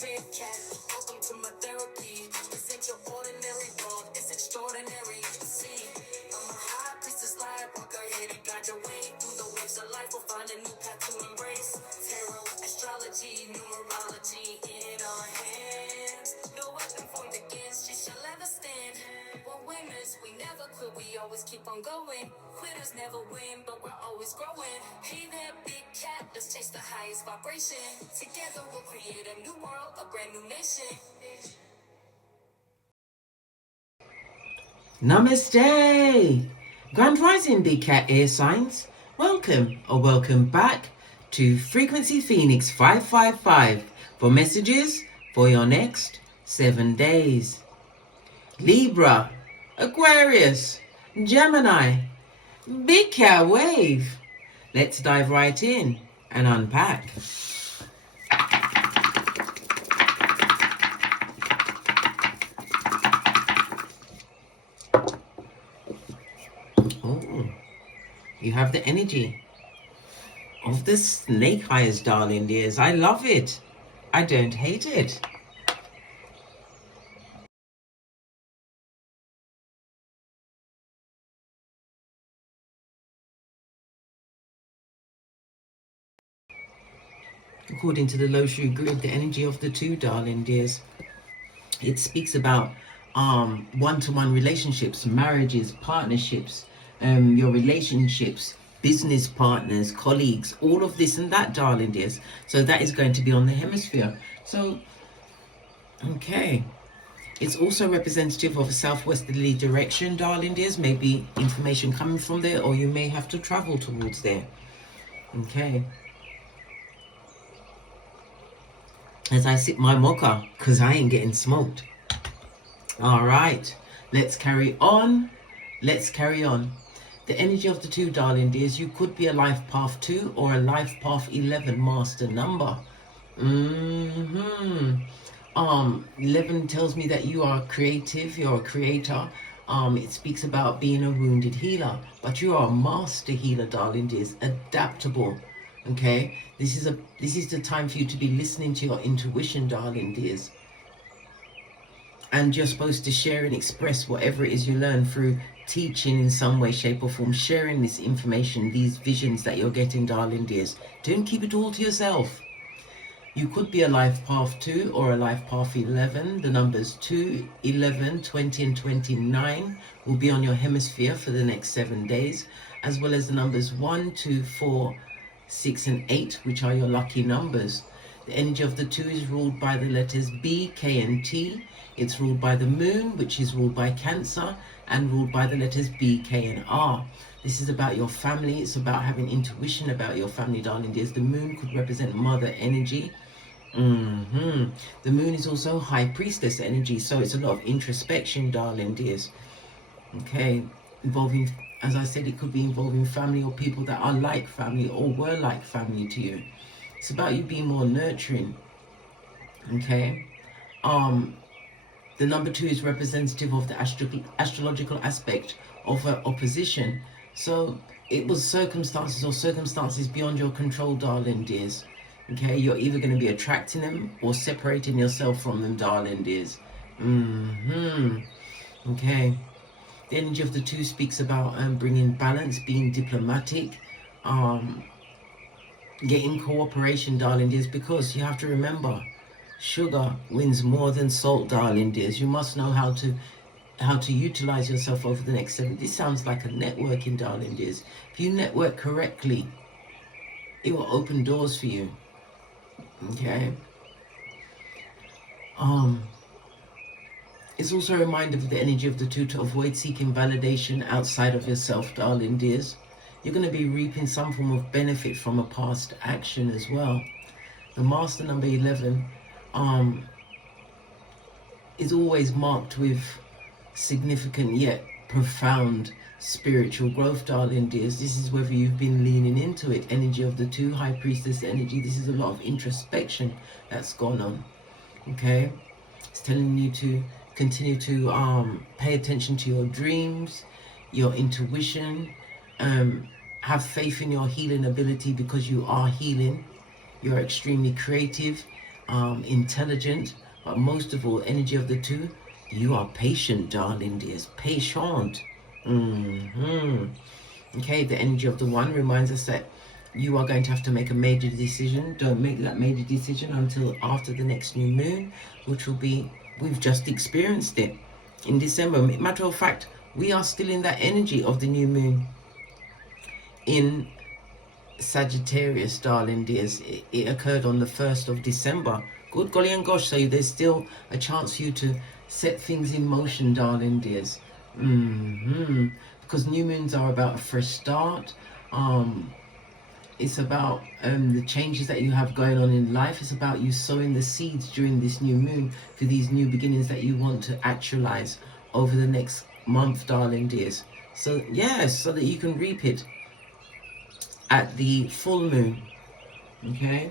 big cat. Welcome to my therapy. This ain't your ordinary world, it's extraordinary. See, I'm a high priestess, light walker, here to guide your way through the waves of life. We'll find a new path to embrace. Tarot, astrology, numerology in our hands. No weapon formed against you shall ever stand. We're winners, we never quit, we always keep on going. Quitters never win, but we're always growing. Hey there, big cat, let's chase the highest vibration. Together we'll create a new world, a brand new nation. Namaste! Grand Rising Big Cat Air Signs. Welcome or welcome back to Frequency Phoenix 555 for messages for your next 7 days. Libra, Aquarius, Gemini, Big Cat Wave. Let's dive right in and unpack. Oh, you have the energy of the snake eyes, darling dears. I love it. I don't hate it. According to the Loshu grid, the energy of the two, darling dears, it speaks about one-to-one relationships, marriages, partnerships, your relationships, business partners, colleagues, all of this and that, darling dears. So that is going to be on the hemisphere. So, okay. It's also representative of a southwesterly direction, darling dears. Maybe information coming from there, or you may have to travel towards there. Okay. As I sip my mocha, because I ain't getting smoked. All right, let's carry on. Let's carry on. The energy of the two, darling dears, you could be a life path 2 or a life path 11 master number. 11 tells me that you are creative, you're a creator. It speaks about being a wounded healer, but you are a master healer, darling dears, adaptable. Okay, this is the time for you to be listening to your intuition, darling dears. And you're supposed to share and express whatever it is you learn through teaching in some way, shape or form, sharing this information, these visions that you're getting, darling dears. Don't keep it all to yourself. You could be a life path 2 or a life path 11. The numbers 2, 11, 20 and 29 will be on your hemisphere for the next 7 days, as well as the numbers 1, 2, 4, 6 and 8, which are your lucky numbers. The energy of the 2 is ruled by the letters B, K and T. It's ruled by the moon, which is ruled by Cancer, and ruled by the letters B, K and R. This is about your family. It's about having intuition about your family, darling dears. The moon could represent mother energy. The moon is also high priestess energy, so it's a lot of introspection, darling dears. Okay, involving, as I said, it could be involving family or people that are like family or were like family to you. It's about you being more nurturing. Okay. The number 2 is representative of the astrological aspect of opposition. So it was circumstances beyond your control, darling dears. Okay, you're either going to be attracting them or separating yourself from them, darling dears. Okay. The energy of the 2 speaks about bringing balance, being diplomatic, getting cooperation, darling dears, because you have to remember, sugar wins more than salt, darling dears. You must know how to utilize yourself over the next 7. This sounds like a networking, darling dears. If you network correctly, it will open doors for you. Okay. It's also a reminder of the energy of the 2 to avoid seeking validation outside of yourself, darling dears. You're going to be reaping some form of benefit from a past action as well. The master number 11 is always marked with significant yet profound spiritual growth, darling dears. This is whether you've been leaning into it. Energy of the 2, high priestess energy. This is a lot of introspection that's gone on. Okay, it's telling you to continue to pay attention to your dreams, your intuition, have faith in your healing ability, because you are healing. You're extremely creative. intelligent, but most of all, energy of the 2, you are patient, darling dears. Patient. Okay, the energy of the 1 reminds us that you are going to have to make a major decision. Don't make that major decision until after the next new moon, which will be, we've just experienced it in December. Matter of fact, we are still in that energy of the new moon in Sagittarius, darling dears. It occurred on the 1st of December. Good golly and gosh, so there's still a chance for you to set things in motion, darling dears. Because new moons are about a fresh start. It's about the changes that you have going on in life. It's about you sowing the seeds during this new moon for these new beginnings that you want to actualize over the next month, darling dears. So yes, so that you can reap it at the full moon. Okay,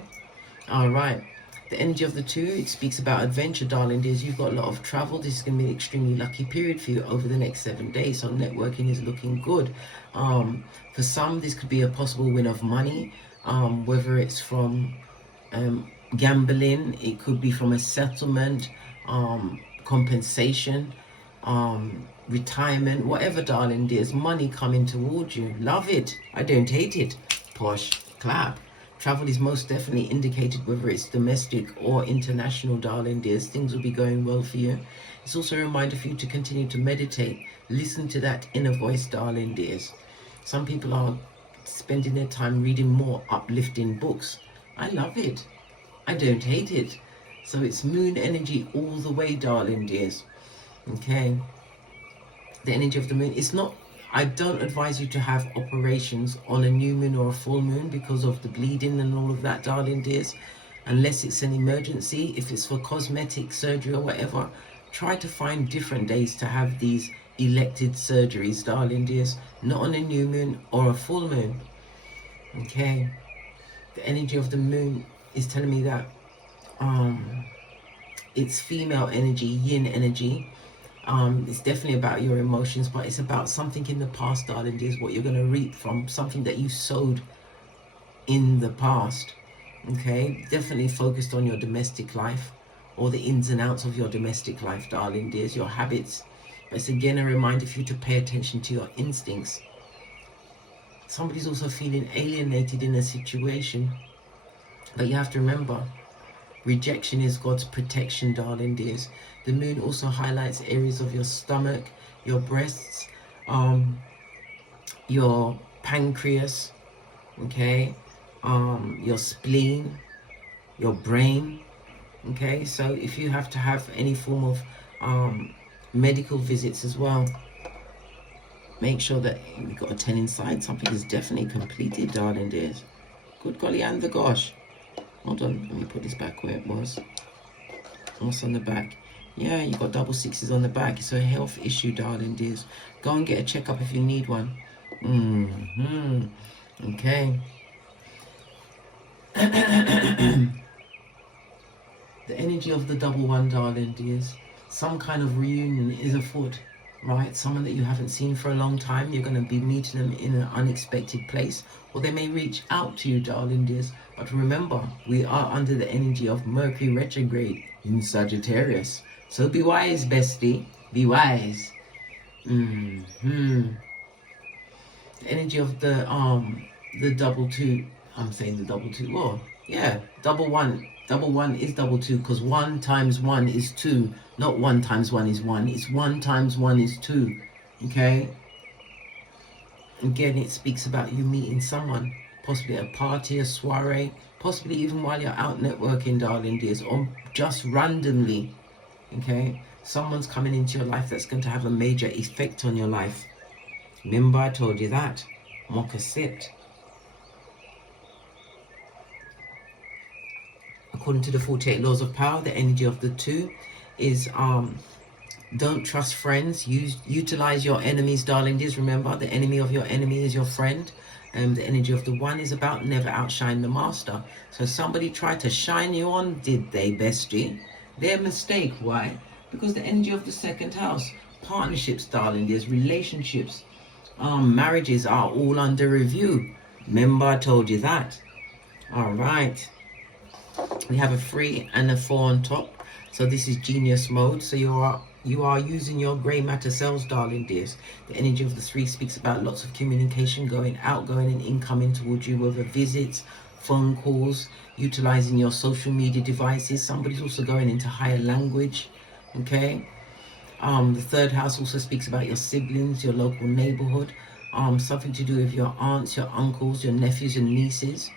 all right. The energy of the 2, it speaks about adventure, darling dears. You've got a lot of travel. This is going to be an extremely lucky period for you over the next 7 days. So networking is looking good. For some, this could be a possible win of money, whether it's from gambling, it could be from a settlement, compensation, retirement, whatever, darling dears. Money coming towards you. Love it. I don't hate it. Posh, clap. Travel is most definitely indicated, whether it's domestic or international, darling dears. Things will be going well for you. It's also a reminder for you to continue to meditate. Listen to that inner voice, darling dears. Some people are spending their time reading more uplifting books. I love it. I don't hate it. So it's moon energy all the way, darling dears. Okay. The energy of the moon. It's not, I don't advise you to have operations on a new moon or a full moon because of the bleeding and all of that, darling dears. Unless it's an emergency, if it's for cosmetic surgery or whatever, try to find different days to have these elected surgeries, darling dears. Not on a new moon or a full moon. Okay. The energy of the moon is telling me that it's female energy, yin energy. It's definitely about your emotions, but it's about something in the past, darling dears, what you're going to reap from something that you sowed in the past. Okay, definitely focused on your domestic life or the ins and outs of your domestic life, darling dears, your habits. But it's again a reminder for you to pay attention to your instincts. Somebody's also feeling alienated in a situation, but you have to remember, rejection is God's protection, darling dears. The moon also highlights areas of your stomach, your breasts, your pancreas, okay, your spleen, your brain, okay. So if you have to have any form of medical visits as well, make sure that you've got a 10 inside. Something is definitely completed, darling dears. Good golly and the gosh. Hold on, let me put this back where it was. What's on the back? Yeah, you got double 6s on the back. It's a health issue, darling dears. Go and get a checkup if you need one. Okay. The energy of the double 1, darling dears. Some kind of reunion is afoot, right? Someone that you haven't seen for a long time. You're going to be meeting them in an unexpected place, or they may reach out to you, darling dears. But remember, we are under the energy of Mercury retrograde in Sagittarius. So be wise, bestie. Be wise. The energy of the double 2. I'm saying the double 2. Well, yeah, double 1. Double 1 is double 2 because 1 times 1 is 2. Not 1 times 1 is 1. It's 1 times 1 is 2. Okay? Again, it speaks about you meeting someone. Possibly at a party, a soiree. Possibly even while you're out networking, darling dears. Or just randomly. Okay? Someone's coming into your life that's going to have a major effect on your life. Remember I told you that. Mokasit. According to the 48 laws of power, the energy of the 2 is don't trust friends. Utilize your enemies, darling dears. Remember, the enemy of your enemy is your friend. The energy of the 1 is about never outshine the master. So somebody tried to shine you on, did they, bestie? Their mistake. Why? Because the energy of the 2nd house, partnerships, darling dears, relationships, marriages are all under review. Remember I told you that. All right. We have a 3 and a 4 on top. So this is genius mode. So you are using your grey matter cells, darling dears. The energy of the 3 speaks about lots of communication, going outgoing and incoming towards you, whether visits, phone calls, utilizing your social media devices. Somebody's also going into higher language. Okay. The 3rd house also speaks about your siblings, your local neighborhood, something to do with your aunts, your uncles, your nephews and nieces.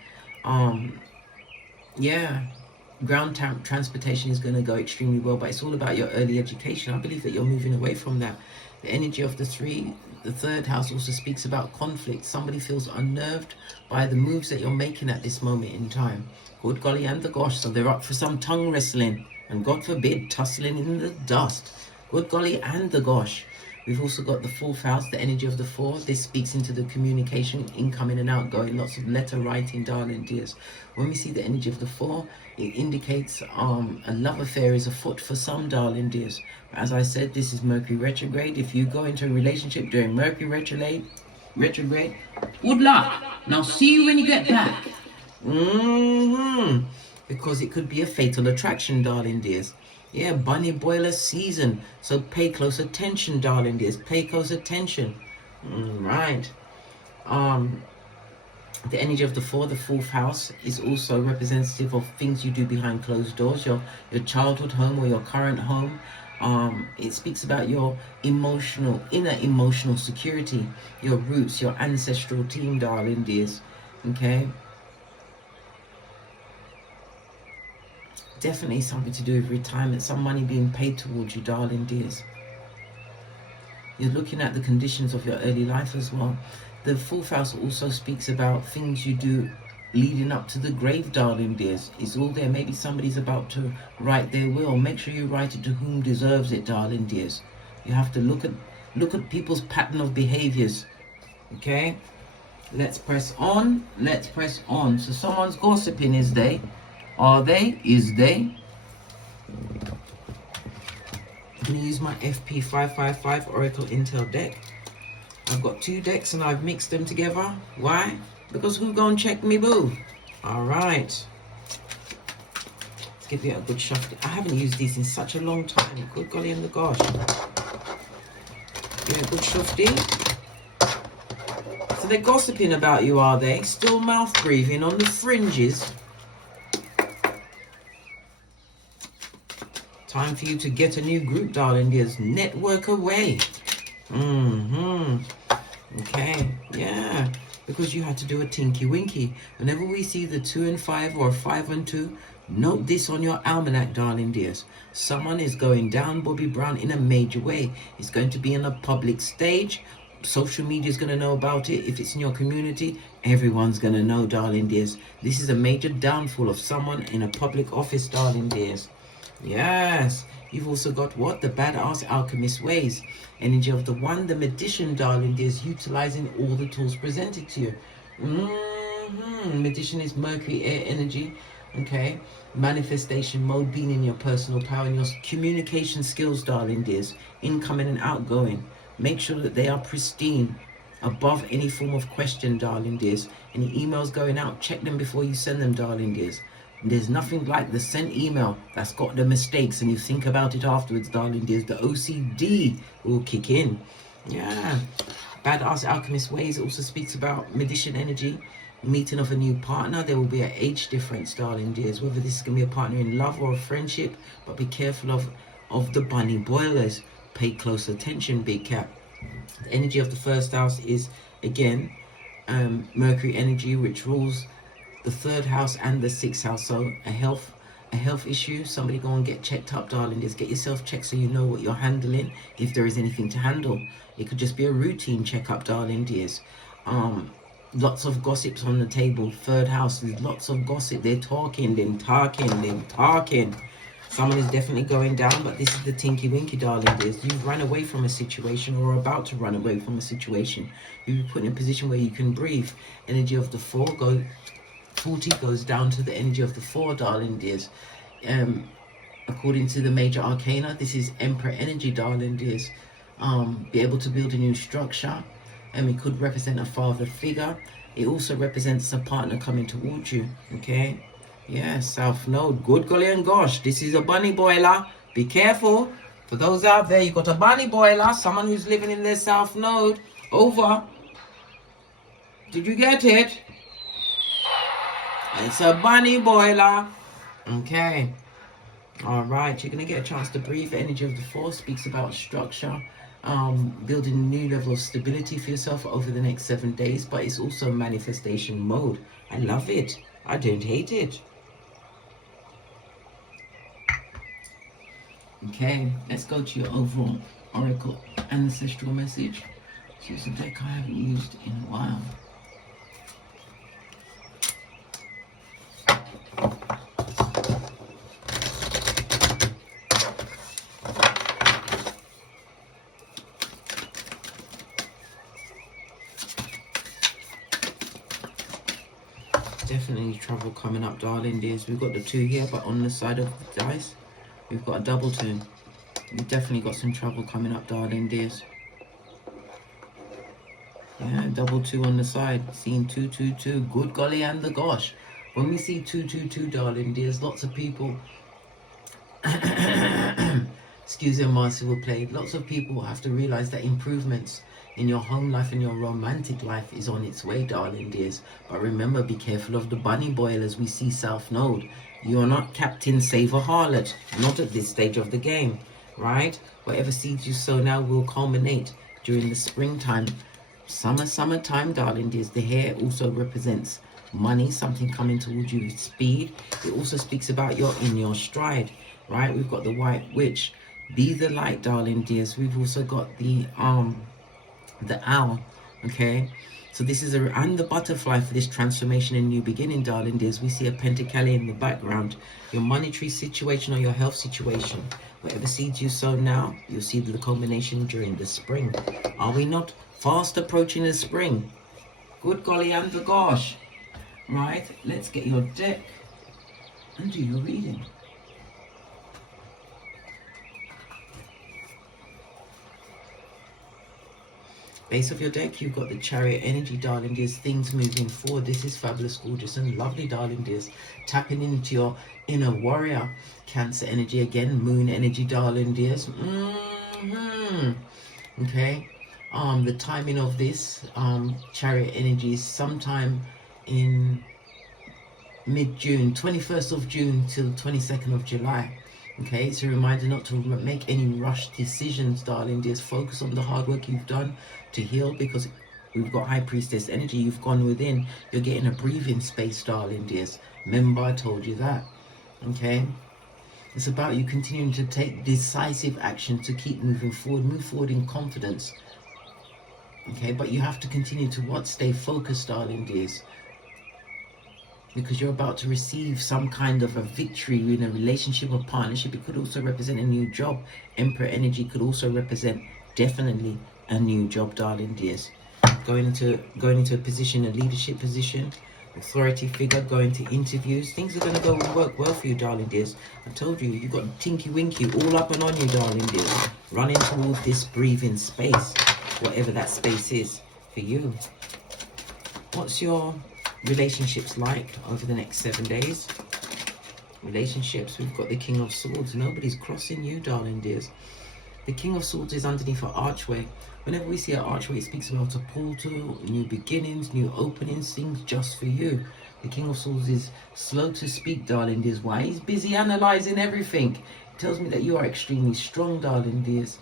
Yeah, ground transportation is going to go extremely well, but it's all about your early education. I believe that you're moving away from that. The energy of the 3rd house also speaks about conflict. Somebody feels unnerved by the moves that you're making at this moment in time. Good golly and the gosh, so they're up for some tongue wrestling and God forbid tussling in the dust. Good golly and the gosh. We've also got the 4th house, the energy of the 4. This speaks into the communication, incoming and outgoing, lots of letter writing, darling dears. When we see the energy of the 4, it indicates a love affair is afoot for some, darling dears. As I said, this is Mercury retrograde. If you go into a relationship during Mercury retrograde, good luck. Now see you when you get back. Because it could be a fatal attraction, darling dears. Yeah, bunny boiler season. So pay close attention, darling dears. Pay close attention. Right. The energy of the 4, the 4th house, is also representative of things you do behind closed doors, your childhood home or your current home. It speaks about your inner emotional security, your roots, your ancestral team, darling dears. Okay. Definitely something to do with retirement, some money being paid towards you, darling dears. You're looking at the conditions of your early life as well. The 4th house also speaks about things you do leading up to the grave, darling dears. It's all there. Maybe somebody's about to write their will. Make sure you write it to whom deserves it, darling dears. You have to look at people's pattern of behaviors. Okay? Let's press on. Let's press on. So someone's gossiping, is they? Are they? Is they? I'm going to use my FP555 Oracle Intel deck. I've got 2 decks and I've mixed them together. Why? Because who gonna check me boo? Alright. Let's give it a good shuffle. I haven't used these in such a long time. Good golly and the gosh. Give it a good shuffle. So they're gossiping about you, are they? Still mouth breathing on the fringes. Time for you to get a new group, darling dears. Network away. Okay, yeah. Because you had to do a tinky winky. Whenever we see the 2 and 5 or 5 and 2, note this on your almanac, darling dears. Someone is going down Bobby Brown in a major way. It's going to be on a public stage. Social media is going to know about it. If it's in your community, everyone's going to know, darling dears. This is a major downfall of someone in a public office, darling dears. Yes. You've also got what? The badass alchemist ways. Energy of the 1, the magician, darling dears, utilizing all the tools presented to you. Magician is Mercury air energy. Okay. Manifestation mode, being in your personal power and your communication skills, darling dears. Incoming and outgoing. Make sure that they are pristine, above any form of question, darling dears. Any emails going out, check them before you send them, darling dears. There's nothing like the sent email that's got the mistakes and you think about it afterwards, darling dears. The OCD will kick in. Yeah. Badass alchemist ways also speaks about magician energy, meeting of a new partner. There will be an age difference, darling dears, whether this is going to be a partner in love or a friendship, but be careful of the bunny boilers. Pay close attention, big cat. The energy of the 1st house is, again, Mercury energy, which rules the 3rd house and the 6th house. So a health issue, somebody go and get checked up, darling. Just get yourself checked so you know what you're handling, if there is anything to handle. It could just be a routine checkup, darling dears. Lots of gossips on the table. 3rd house, there's lots of gossip. They're talking. Someone is definitely going down, but this is the tinky winky, darling dears. You've run away from a situation or are about to run away from a situation. You've been put in a position where you can breathe. Energy of the 40 goes down to the energy of the 4, darling dears. According to the major arcana, this is Emperor energy, darling dears. Be able to build a new structure, and it could represent a father figure. It also represents a partner coming towards you. Okay, Yeah, South Node. Good golly and gosh, this is a bunny boiler. Be careful. For those out there, you got a bunny boiler. Someone who's living in their South Node. Over. Did you get it? It's a bunny boiler. Okay. Alright, you're going to get a chance to breathe. The energy of the force speaks about structure. Building a new level of stability for yourself over the next 7 days. But it's also manifestation mode. I love it. I don't hate it. Okay, let's go to your overall oracle ancestral message. This is a deck I haven't used in a while. Definitely trouble coming up, darling dears. We've got the 2 here, but on the side of the dice, we've got a double 2. We've definitely got some trouble coming up, darling dears. Yeah, double 2 on the side. Seeing 2, 2, 2. Good golly and the gosh. When we see 2, 2, 2, darling dears, lots of people... Excuse me, Marcy will play. Lots of people have to realize that improvements in your home life and your romantic life is on its way, darling dears. But remember, be careful of the bunny boilers we see South Node. You're not Captain Save a Harlot. Not at this stage of the game, right? Whatever seeds you sow now will culminate during the springtime. Summertime, darling dears. The hair also represents money, something coming towards you with speed. It also speaks about you're in your stride, right? We've got the White Witch. Be the light, darling dears. We've also got the owl. Okay, so this is and the butterfly for this transformation and new beginning, darling dears. We see a pentacali in the background. Your monetary situation or your health situation, whatever seeds you sow now, you'll see the culmination during the spring. Are we not fast approaching the spring? Good golly and the gosh. Right, let's get your deck and do your reading. Base of your deck, you've got the Chariot energy, darling dears. Things moving forward. This is fabulous, gorgeous and lovely, darling dears. Tapping into your inner warrior. Cancer energy again. Moon energy, darling dears. Okay. The timing of this Chariot energy is sometime in mid-June, 21st of June till 22nd of July. Okay, it's a reminder not to make any rushed decisions, darling dears. Focus on the hard work you've done to heal, because we've got High Priestess energy. You've gone within. You're getting a breathing space, darling dears. Remember, I told you that. Okay, it's about you continuing to take decisive action to keep moving forward. Move forward in confidence. Okay, but you have to continue to what? Stay focused, darling dears. Because you're about to receive some kind of a victory in a relationship or partnership. It could also represent a new job. Emperor energy could also represent definitely a new job, darling dears. Going into a position, a leadership position, authority figure, going to interviews. Things are going to go and work well for you, darling dears. I told you, you've got Tinky Winky all up and on you, darling dears. Running towards this breathing space, whatever that space is for you. What's your relationships like over the next 7 days? Relationships, we've got the King of Swords. Nobody's crossing you, darling dears. The King of Swords is underneath an archway. Whenever we see an archway, it speaks about a portal, new beginnings, new openings, things just for you. The King of Swords is slow to speak, darling dears. Why? He's busy analysing everything. It tells me that you are extremely strong, darling dears.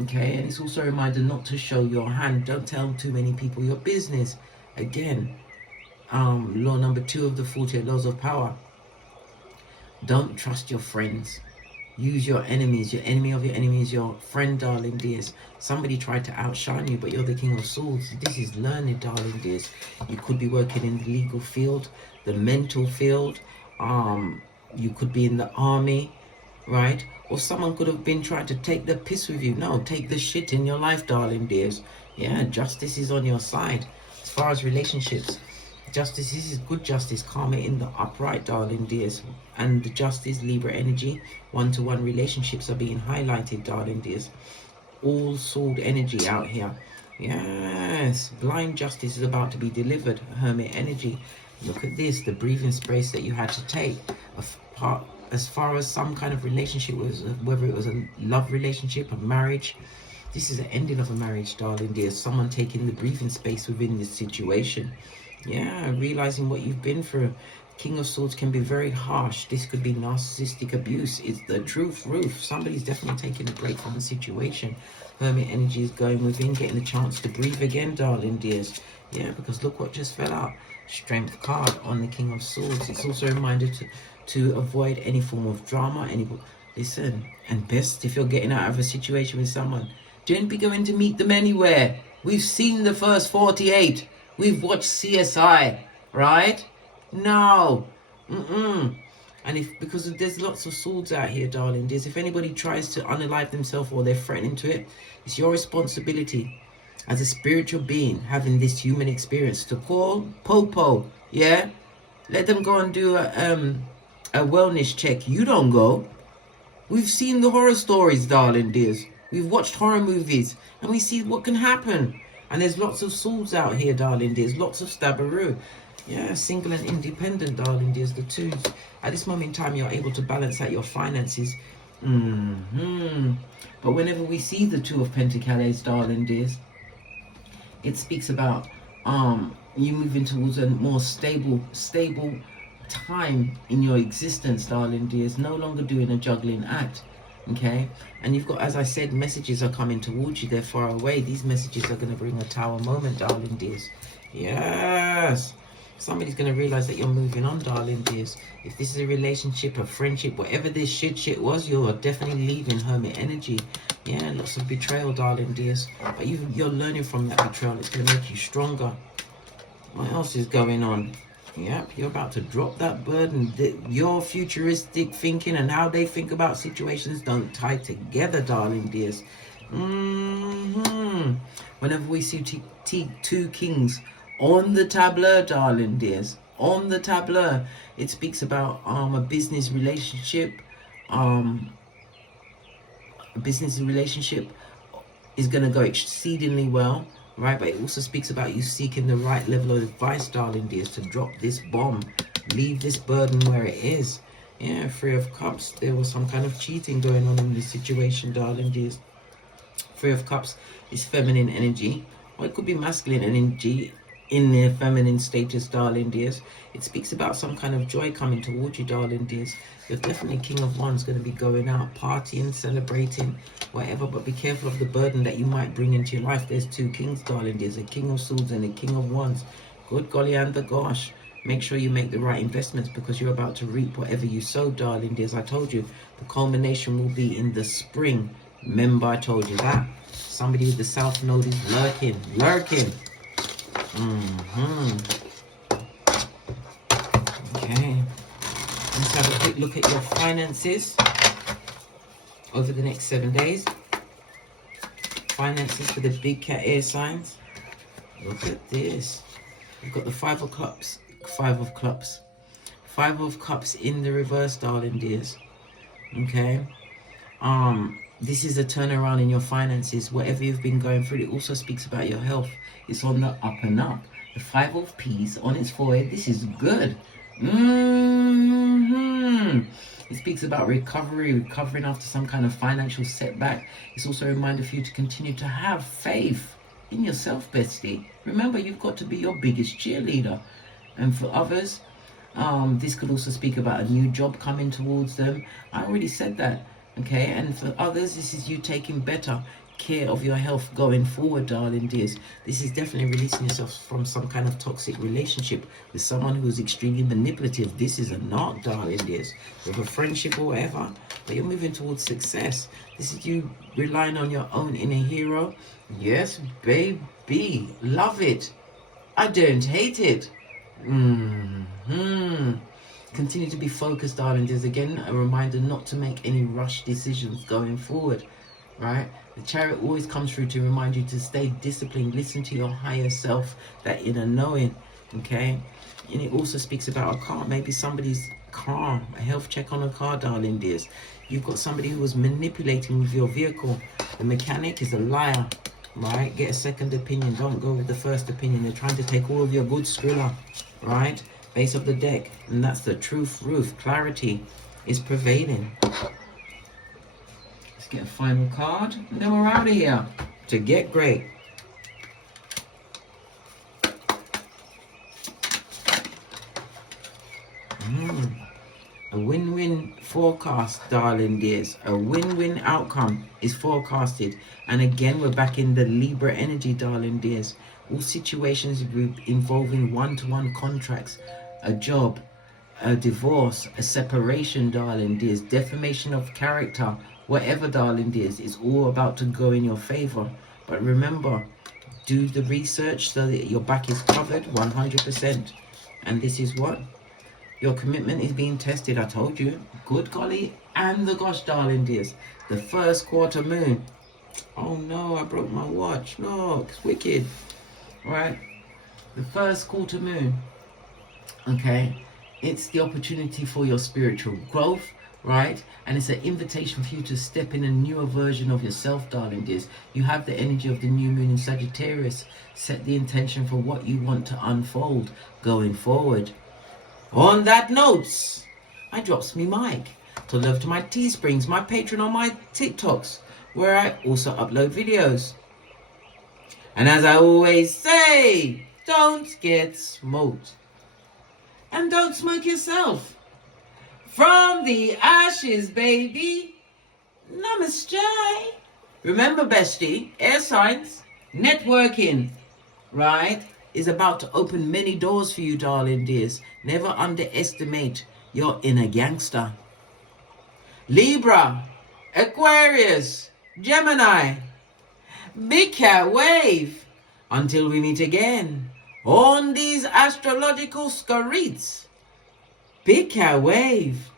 Okay, and it's also a reminder not to show your hand. Don't tell too many people your business. Again, law number 2 of the 48 laws of power. Don't trust your friends. Use your enemies. Your enemy of your enemy is your friend, darling dears. Somebody tried to outshine you, but you're the King of Swords. This is learning, darling dears. You could be working in the legal field, the mental field. You could be in the army, right? Or someone could have been trying to take the piss with you. No, take the shit in your life, darling dears. Yeah, justice is on your side. As far as relationships, justice, this is good justice, karma in the upright, darling dears. And the justice, Libra energy, one-to-one relationships are being highlighted, darling dears. All sword energy out here. Yes, blind justice is about to be delivered, Hermit energy. Look at this, the breathing space that you had to take. As far as some kind of relationship was, whether it was a love relationship, a marriage, this is the ending of a marriage, darling dear. Someone taking the breathing space within this situation. Yeah, realizing what you've been through. King of Swords can be very harsh. This could be narcissistic abuse. It's the truth, Ruth. Somebody's definitely taking a break from the situation. Hermit energy is going within, getting the chance to breathe again, darling dears. Yeah, because look what just fell out. Strength card on the King of Swords. It's also a reminder to avoid any form of drama. Listen, and best if you're getting out of a situation with someone, don't be going to meet them anywhere. We've seen the first 48. We've watched CSI, right? No. And because there's lots of swords out here, darling dears, if anybody tries to unalive themselves or they're threatening to it, it's your responsibility as a spiritual being having this human experience to call Popo, yeah? Let them go and do a wellness check. You don't go. We've seen the horror stories, darling dears. We've watched horror movies and we see what can happen. And there's lots of swords out here, darling dears. Lots of stabberoo. Yeah, single and independent, darling dears, the twos. At this moment in time, you're able to balance out your finances. But whenever we see the Two of Pentacles, darling dears, it speaks about you moving towards a more stable time in your existence, darling dears. No longer doing a juggling act. Okay, and you've got, as I said, messages are coming towards you. They're far away. These messages are going to bring a tower moment, darling dears. Yes, somebody's going to realize that you're moving on, darling dears. If this is a relationship, a friendship, whatever this shit was, you're definitely leaving Hermit energy. Yeah, lots of betrayal, darling dears, but you're learning from that betrayal. It's going to make you stronger. What else is going on? Yep, you're about to drop that burden. Your futuristic thinking and how they think about situations don't tie together, darling dears. Whenever we see two kings on the tableau, darling dears, on the tableau, it speaks about a business relationship. A business relationship is going to go exceedingly well. Right, but it also speaks about you seeking the right level of advice, darling dears, to drop this bomb, leave this burden where it is. Yeah, Three of Cups, there was some kind of cheating going on in this situation, darling dears. Three of Cups is feminine energy, or it could be masculine energy in their feminine status, darling dears. It speaks about some kind of joy coming towards you, darling dears. You're definitely King of Wands, going to be going out, partying, celebrating, whatever, but be careful of the burden that you might bring into your life. There's two kings, darling dears, a King of Swords and a King of Wands. Good golly and the gosh. Make sure you make the right investments because you're about to reap whatever you sow, darling dears. I told you, the culmination will be in the spring. Remember, I told you that. Somebody with the South Node is lurking. Okay, let's have a quick look at your finances over the next 7 days. Finances for the big cat air signs. Look at this. We've got the Five of Cups in the reverse, darling dears. Okay, this is a turnaround in your finances. Whatever you've been going through, it also speaks about your health. It's on the up and up. The Five of Peas on its forehead. This is good. It speaks about recovering after some kind of financial setback. It's also a reminder for you to continue to have faith in yourself, bestie. Remember, you've got to be your biggest cheerleader. And for others, this could also speak about a new job coming towards them. I already said that. Okay, and for others, this is you taking better care of your health going forward, darling dears. This is definitely releasing yourself from some kind of toxic relationship with someone who is extremely manipulative. This is a not, darling dears, with a friendship or whatever, but you're moving towards success. This is you relying on your own inner hero. Yes, baby, love it. I don't hate it. Continue to be focused, darling dears. Again, a reminder not to make any rush decisions going forward. Right, the Chariot always comes through to remind you to stay disciplined, listen to your higher self, that inner knowing. Okay, and it also speaks about a car. Maybe somebody's car, a health check on a car, darling dears. You've got somebody who was manipulating with your vehicle. The mechanic is a liar. Right, get a second opinion. Don't go with the first opinion. They're trying to take all of your good, Skrilla. Right, base of the deck, and that's the truth, roof, clarity is prevailing. Let's get a final card, and then we're out of here to get great. A win-win forecast, darling dears. A win-win outcome is forecasted. And again, we're back in the Libra energy, darling dears. All situations involving one-to-one contracts, a job, a divorce, a separation, darling dears, defamation of character, whatever, darling dears, is all about to go in your favor. But remember, do the research so that your back is covered 100%. And this is what? Your commitment is being tested, I told you. Good golly, and the gosh, darling dears. The first quarter moon. Oh no, I broke my watch. No, it's wicked. Right? The first quarter moon. Okay? It's the opportunity for your spiritual growth, right? And it's an invitation for you to step in a newer version of yourself, darling dears. You have the energy of the new moon in Sagittarius. Set the intention for what you want to unfold going forward. On that note, I drops me mic to love to my Teesprings, my Patreon, on my TikToks, where I also upload videos. And as I always say, don't get smoked. And don't smoke yourself. From the ashes, baby. Namaste. Remember, bestie, air signs, networking, right, is about to open many doors for you, darling dears. Never underestimate your inner gangster. Libra, Aquarius, Gemini, big cat wave. Until we meet again on these astrological scurries. Big cat wave.